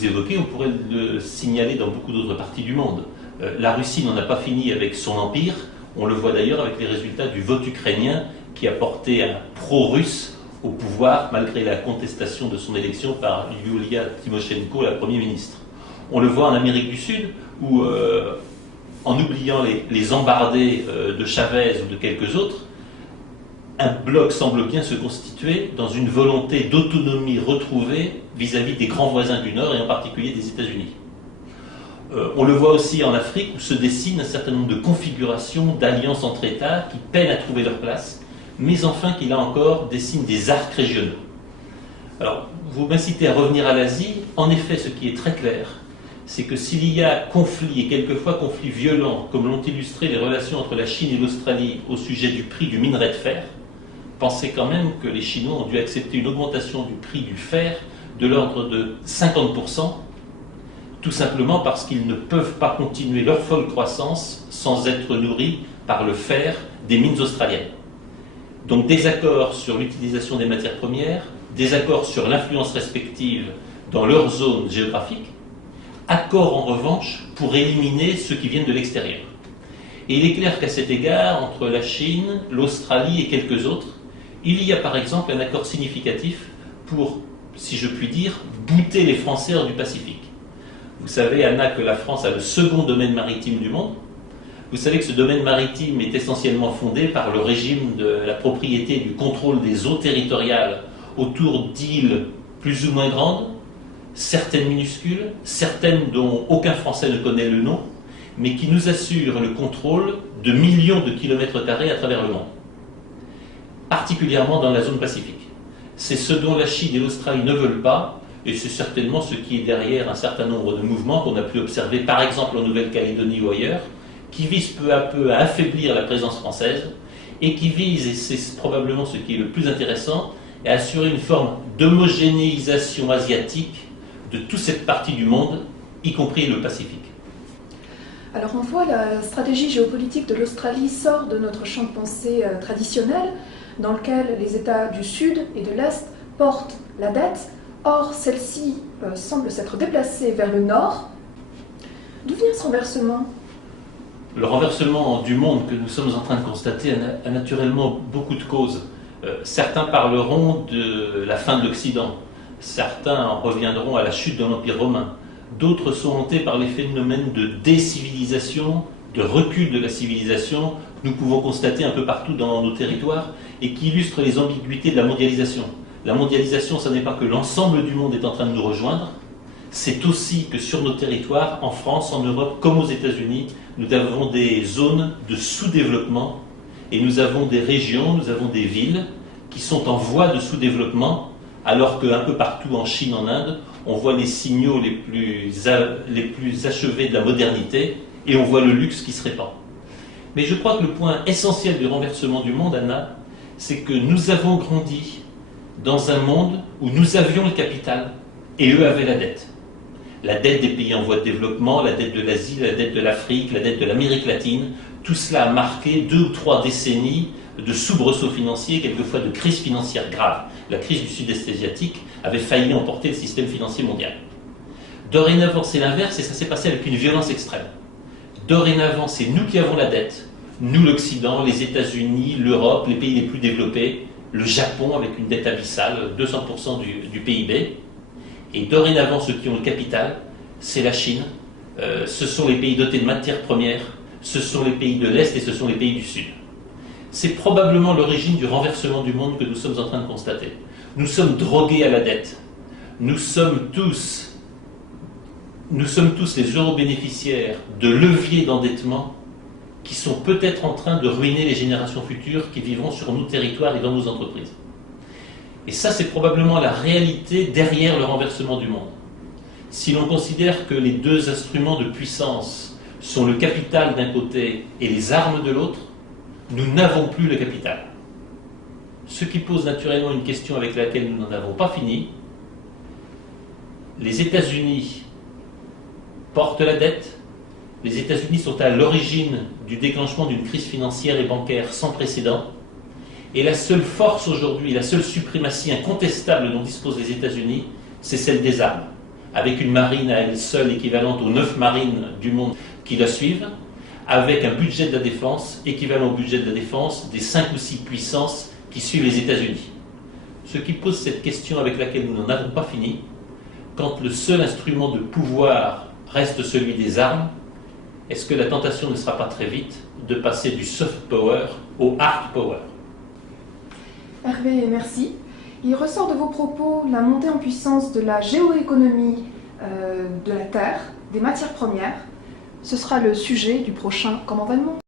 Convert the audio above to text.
vous évoquez, on pourrait le signaler dans beaucoup d'autres parties du monde. La Russie n'en a pas fini avec son empire. On le voit d'ailleurs avec les résultats du vote ukrainien qui a porté un pro-russe au pouvoir malgré la contestation de son élection par Yulia Tymoshenko, la Premier ministre. On le voit en Amérique du Sud où, en oubliant les embardés de Chavez ou de quelques autres, un bloc semble bien se constituer dans une volonté d'autonomie retrouvée vis-à-vis des grands voisins du Nord et en particulier des États-Unis. On le voit aussi en Afrique où se dessinent un certain nombre de configurations d'alliances entre États qui peinent à trouver leur place, mais enfin qui là encore dessinent des arcs régionaux. Alors, vous m'incitez à revenir à l'Asie. En effet, ce qui est très clair, c'est que s'il y a conflit, et quelquefois conflit violent, comme l'ont illustré les relations entre la Chine et l'Australie au sujet du prix du minerai de fer, pensez quand même que les Chinois ont dû accepter une augmentation du prix du fer de l'ordre de 50%, tout simplement parce qu'ils ne peuvent pas continuer leur folle croissance sans être nourris par le fer des mines australiennes. Donc des accords sur l'utilisation des matières premières, des accords sur l'influence respective dans leur zone géographique, accords en revanche pour éliminer ceux qui viennent de l'extérieur. Et il est clair qu'à cet égard, entre la Chine, l'Australie et quelques autres, il y a par exemple un accord significatif pour, si je puis dire, bouter les Français hors du Pacifique. Vous savez, Anna, que la France a le second domaine maritime du monde. Vous savez que ce domaine maritime est essentiellement fondé par le régime de la propriété et du contrôle des eaux territoriales autour d'îles plus ou moins grandes, certaines minuscules, certaines dont aucun Français ne connaît le nom, mais qui nous assurent le contrôle de millions de kilomètres carrés à travers le monde, particulièrement dans la zone Pacifique. C'est ce dont la Chine et l'Australie ne veulent pas, et c'est certainement ce qui est derrière un certain nombre de mouvements qu'on a pu observer, par exemple en Nouvelle-Calédonie ou ailleurs, qui visent peu à peu à affaiblir la présence française, et qui visent, et c'est probablement ce qui est le plus intéressant, à assurer une forme d'homogénéisation asiatique de toute cette partie du monde, y compris le Pacifique. Alors on voit la stratégie géopolitique de l'Australie sort de notre champ de pensée traditionnel, dans lequel les États du Sud et de l'Est portent la dette. Or, celle-ci semble s'être déplacée vers le Nord. D'où vient ce renversement ? Le renversement du monde que nous sommes en train de constater a naturellement beaucoup de causes. Certains parleront de la fin de l'Occident. Certains en reviendront à la chute de l'Empire romain. D'autres sont hantés par les phénomènes de décivilisation, de recul de la civilisation, que nous pouvons constater un peu partout dans nos territoires et qui illustrent les ambiguïtés de la mondialisation. La mondialisation, ce n'est pas que l'ensemble du monde est en train de nous rejoindre, c'est aussi que sur nos territoires, en France, en Europe, comme aux États-Unis, nous avons des zones de sous-développement et nous avons des régions, nous avons des villes qui sont en voie de sous-développement, alors qu'un peu partout en Chine, en Inde, on voit les signaux les plus achevés de la modernité et on voit le luxe qui se répand. Mais je crois que le point essentiel du renversement du monde, Anna, c'est que nous avons grandi dans un monde où nous avions le capital et eux avaient la dette. La dette des pays en voie de développement, la dette de l'Asie, la dette de l'Afrique, la dette de l'Amérique latine, tout cela a marqué 2 ou 3 décennies de soubresauts financiers, quelquefois de crise financière grave. La crise du Sud-Est asiatique avait failli emporter le système financier mondial. Dorénavant, c'est l'inverse et ça s'est passé avec une violence extrême. Dorénavant, c'est nous qui avons la dette, nous l'Occident, les États-Unis, l'Europe, les pays les plus développés, le Japon avec une dette abyssale, 200% du PIB. Et dorénavant, ceux qui ont le capital, c'est la Chine, ce sont les pays dotés de matières premières, ce sont les pays de l'Est et ce sont les pays du Sud. C'est probablement l'origine du renversement du monde que nous sommes en train de constater. Nous sommes drogués à la dette. Nous sommes tous les euro-bénéficiaires de leviers d'endettement qui sont peut-être en train de ruiner les générations futures qui vivront sur nos territoires et dans nos entreprises. Et ça, c'est probablement la réalité derrière le renversement du monde. Si l'on considère que les 2 instruments de puissance sont le capital d'un côté et les armes de l'autre, nous n'avons plus le capital. Ce qui pose naturellement une question avec laquelle nous n'en avons pas fini. Les États-Unis portent la dette. Les États-Unis sont à l'origine du déclenchement d'une crise financière et bancaire sans précédent. Et la seule force aujourd'hui, la seule suprématie incontestable dont disposent les États-Unis, c'est celle des armes. avec une marine à elle seule équivalente aux 9 marines du monde qui la suivent, avec un budget de la défense équivalent au budget de la défense des 5 ou 6 puissances qui suivent les États-Unis. Ce qui pose cette question avec laquelle nous n'en avons pas fini, quand le seul instrument de pouvoir reste celui des armes, est-ce que la tentation ne sera pas très vite de passer du soft power au hard power? Hervé, merci. Il ressort de vos propos la montée en puissance de la géoéconomie de la Terre, des matières premières. Ce sera le sujet du prochain Comment va le monde?